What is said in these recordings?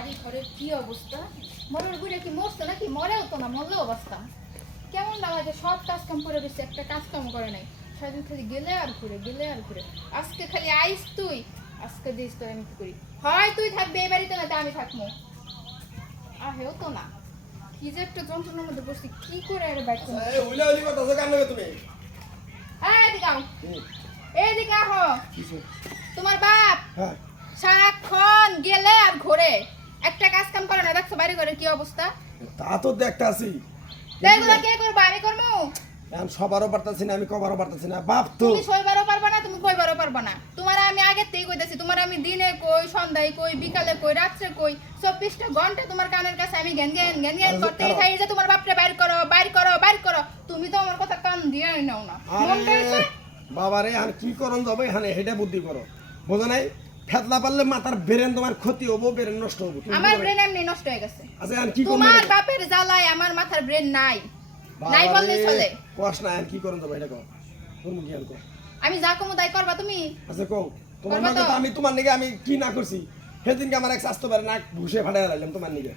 বাড়ি ঘরের কি অবস্থা? মরার বুড়ে কি মরছে নাকি? মরেও তো না, মরলে অবস্থা কেমন না লাগে। সব কাজ কাম করে বেশি, একটা কাজ কাম করে নাই। সারাদিন খালি গেলে আর ঘুরে, গেলে আর ঘুরে। আজকে খালি আইস তুই, আজকে দিস তো আমি কি করি। হয় তুই থাকবি এই বাড়িতে, না আমি থাকবো। আহেও তো না, কি যে একটা যন্ত্রণার মধ্যে বসছি, কি করে আর বাইক করবো। এদিকে আও, এদিকে আহো। তোমার বাপ সারাক্ষণ গেলে আর ঘুরে, একটা কাজ কাম করে না। দেখছো বাড়ি ঘরের কি অবস্থা? তা তো দেখতে আছি। এগুলো কে করবে? আমি করবো? এখন সবারও পারতাছি না, আমি কবারও পারতাছি না। বাপ তো তুমি সইবারও পারবা না, তুমি কইবারও পারবা না। তোমার আমি আগের থেকেই কইতাছি, তোমার আমি দিনে কই, সন্ধ্যায় কই, বিকালে কই, রাত্রে কই, 24টা ঘন্টা তোমার কানের কাছে আমি জ্ঞান জ্ঞান জ্ঞান জ্ঞান করতেই থাকি যে তোমার বাপরে বাইর করো, বাইর করো, বাইর করো। তুমি তো আমার কথা কান দিয়ে নাও না। মনটা আছে বাবারে, আর কি করন যাবে এখানে, হেটা বুদ্ধি করো। বোঝো নাই? ফেতলা পারলে মাথার ব্রেন তোমার ক্ষতি হবো, ব্রেন নষ্ট হবো। আমার ব্রেন এমনি নষ্ট হয়ে গেছে। আচ্ছা আর কি করব? তোমার বাপের জ্বালায় আমার মাথার ব্রেন নাই, নাই বললে চলে। কোয়াস না, আর কি করন যাবে এটা কও। তুমি কি আর কও? আমি যা কমু তাই করবা তুমি? আচ্ছা কও, তোমার মনে তো আমি তোমার নিগে আমি কি না করছি। সেদিনকে আমার এক স্বাস্থ্য বেড়ে নাক ঘুষে ফাটাই লাইলাম তোমার নিগে।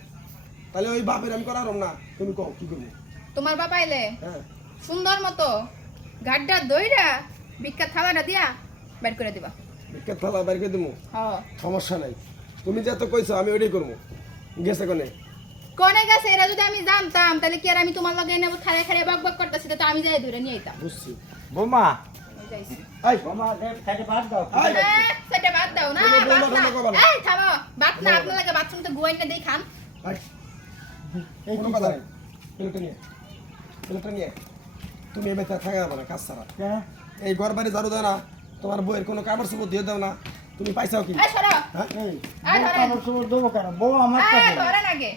তাহলে ওই বাপের আমি করারম না। তুমি কও কি করবে? তোমার বাবা আইলে হ্যাঁ, সুন্দর মতো গাড্ডা দইরা ভিক্ষা থালাটা দিয়া বের করে দিবা। বিখ্যাত থালা বাইর করে দেবো, হ্যাঁ, সমস্যা নাই। তুমি যত কইছো আমি ওইটাই করবো। গেছে কোনে? কোনে গেছে? এরা যদি আমি জানতাম তাহলে কি আর আমি তোমার লগে এনে খাড়ে খাড়ে বক বক করতেছি, তো আমি যাই ধরে নিয়ে আইতাম। বুঝছি। বোমা যাইছি। এই বোমা সাইডে বাদ দাও। এই, সেটা বাদ দাও না, বলো, বলো, বাদ না। বলো, বলো, বলো। এই থামো, বাদ না। আপনার লাগে বাথরুম তো গুয়াই না দেই খান। এই, এই কোনো কি কথা কর? নাই। প্লেটটা নিয়ে, প্লেটটা নিয়ে। তুমি এবার থাকা যাবে না কাজ ছাড়া। কেন? এই ঘর বাড়ি ঝাড়ু দাও না, তোমার বইয়ের কোনো কাপড় চোপড় দিয়ে দাও না। তুমি পাইছাও কি? এই সরো, হ্যাঁ? এই এই বউ ধরেন। কাপড় চোপড় দেবো কেন? বউ আমার এই কাছে। ধরেন আগে।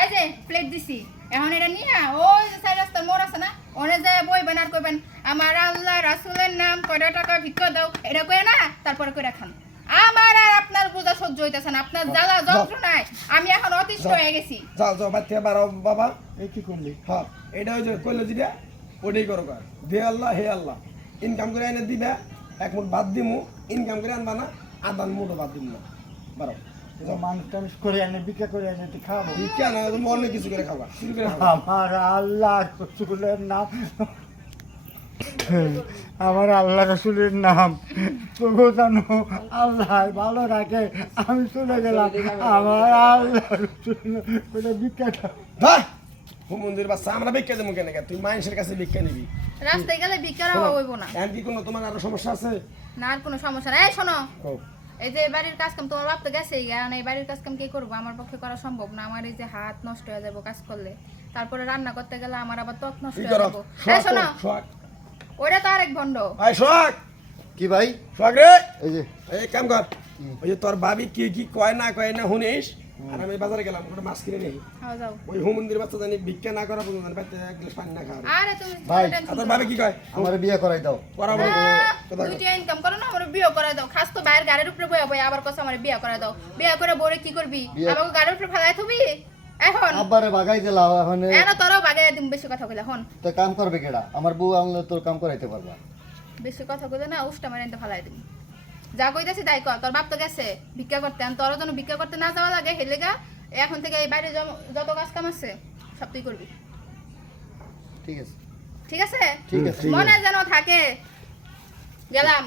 এই যে প্লেট দিছি, এখন এটা নিয়ে ওই যে সাইড রাস্তার মোড় আছে না, ওনে যে বইবেন আর কইবেন আমার আল্লাহ রাসূলের নাম কয়টা টাকা ভিক্ষা দাও, এটা কই না তারপরে কইরা খান। আমার আর আপনার বোঝা সহ্য হইতাছে না, আপনার জ্বালা যন্ত্রণায় আমি এখন অতিষ্ঠ হয়ে গেছি। যাও যাও বাদ থেকে বাড়াও বাবা। এই কি করলি? হ্যাঁ, এটা ওই যে কইলে যেটা ওটাই করো কার। দে আল্লাহ হে আল্লাহ, ইনকাম করে এনে দিবা, এক মুঠ বাদ দিমু। ইনকাম করে আনবা না, আদান মুঠও বাদ দিম না। বাড়াও মানুষ টানুষ করে এনে বিক্রি করে এনে তুই খাবো। কেন তুমি অনেক কিছু করে খাবা, শুরু করে খাবা। আমার আল্লাহ রসুলের নাম, আমার আল্লাহ রসুলের নাম তবু জানো আল্লাহ ভালো রাখে। আমি চলে গেলাম, আমার আল্লাহ রসুল ওটা বিখ্যাত। হ্যাঁ, হুমন্দির বাচ্চা আমরা ভিক্ষা দেবো কেন? তুই মানুষের কাছে ভিক্ষা নিবি। রাস্তায় গেলে ভিক্ষার অভাব হইব না। এখন কি কোনো তোমার আরো সমস্যা আছে? না আর কোনো সমস্যা নাই। এই শোনো, ও, এই যে বাড়ির কাজ কাম তোমার বাপ তো গেছেই, কারণ এই বাড়ির কাজ কাম কে করবো? আমার পক্ষে করা সম্ভব না। আমার এই যে হাত নষ্ট হয়ে যাবো কাজ করলে, তারপরে রান্না করতে গেলে আমার আবার ত্বক নষ্ট কি হয়ে করো? যাবো। এই শোনো, সোহাগ, ওইটা তো আরেক ভণ্ড। এই সোহাগ, কি ভাই? সোহাগ রে, এই যে এই কাম কর। ওই যে তোর ভাবি কি কি কয় না শুনিস। আর আমি বাজারে গেলাম, ওটা মাছ কিনে নিই। হ্যাঁ যাও। ওই হুমন্দির বাচ্চা জানি ভিক্ষা না করা পর্যন্ত বাড়িতে এক গ্লাস পানি না খাওয়া। আরে তুমি ভাই, টেনশন আর তোর করো ভাবি না। কি কয়? আমার বিয়ে করাই দাও। করাবো কথা কয়। দুইটা ইনকাম করো না, আমার বিয়ে করে দাও। খাস তো বাইরের গাড়ির উপরে বয়া বয়া আবার কস আমার বিয়ে করে দাও। বিয়ে করে বরে কি করবি? বিয়ে- আমাকে গাড়ির উপরে ফেলাই থবি এখন? আব্বারে বাগাই দিলাম এখন। এনা তোরও বাগাই দিম। বেশি কথা কইলা হন, তো কাম করবে কেডা? আমার বউ আনলে তোর কাম করাইতে পারবা। বেশি কথা কইলে না উষ্টা মারে এনতে ফেলাই দিম। যা কইতাছি তাই কর। তোর বাপ তো গেছে ভিক্ষা করতে, আর তোর জন্য ভিক্ষা করতে না যাওয়া লাগে হেলেগা। এখন থেকে এই বাইরে যত কাজ কাম আছে সব তুই করবি, ঠিক আছে, ঠিক আছে? ঠিক আছে। মনে যেন থাকে। গেলাম।